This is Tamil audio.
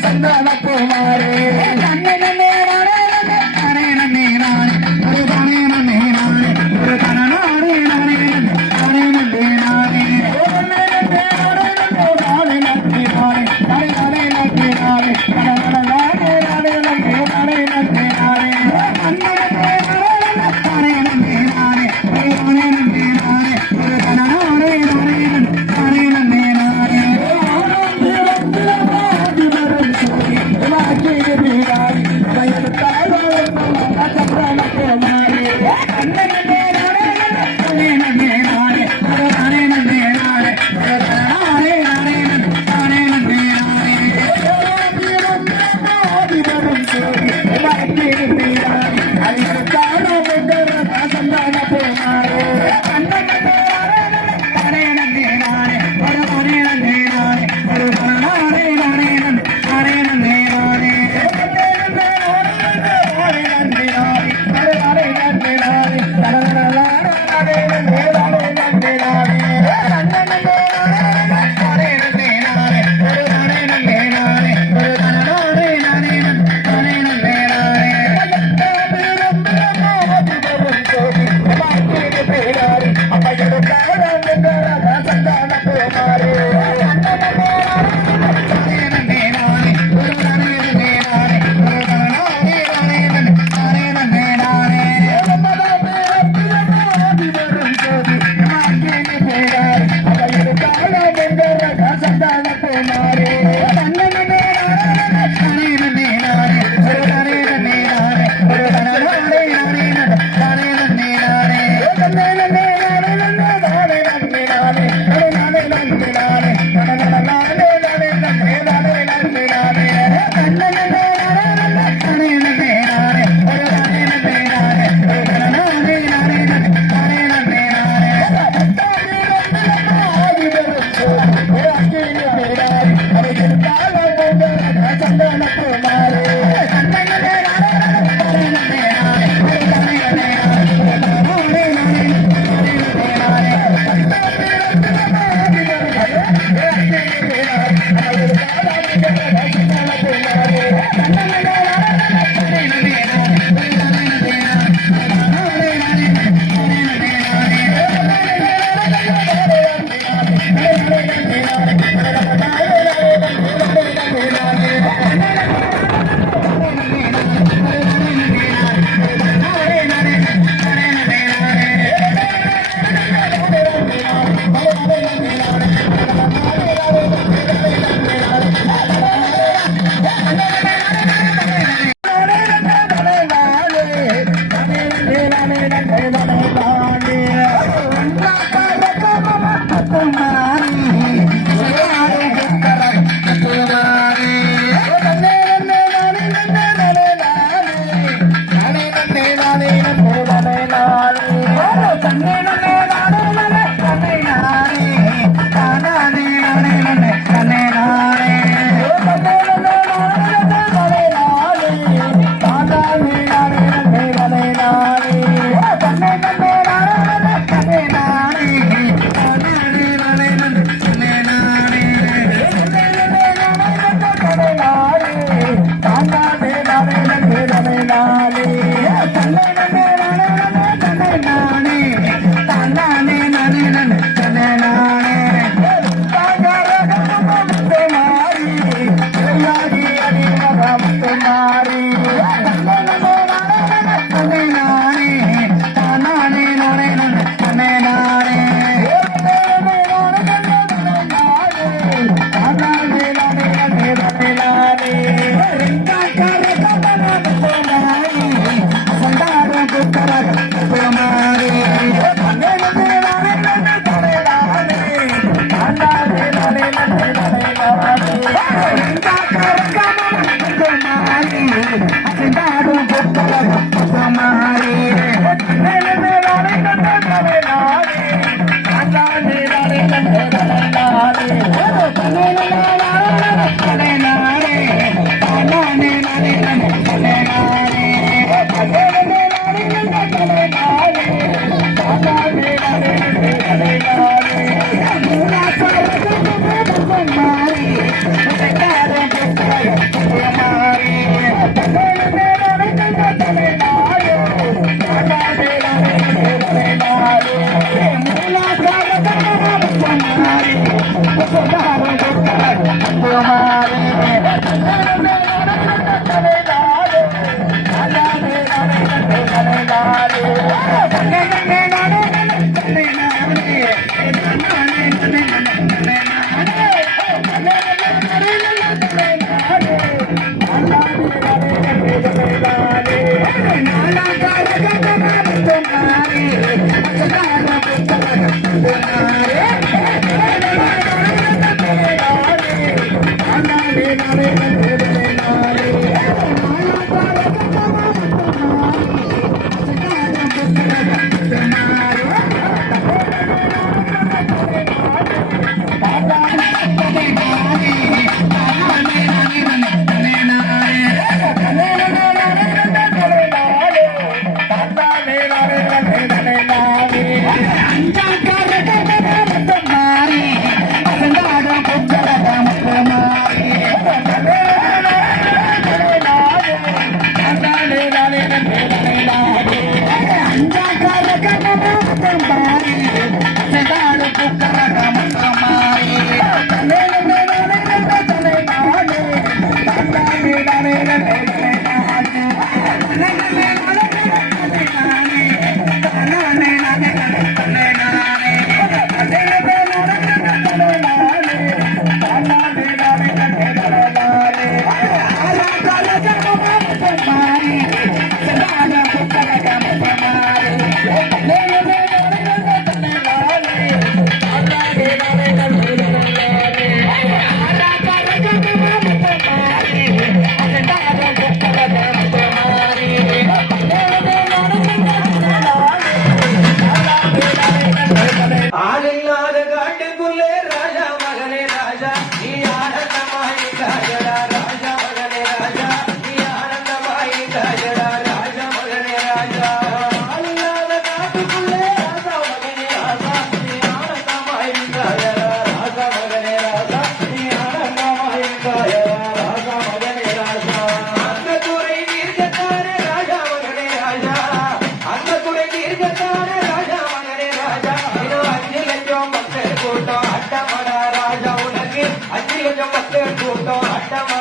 சந்தான குமாரே நன்னே நன்னே na na ¡Venga, லட்சம்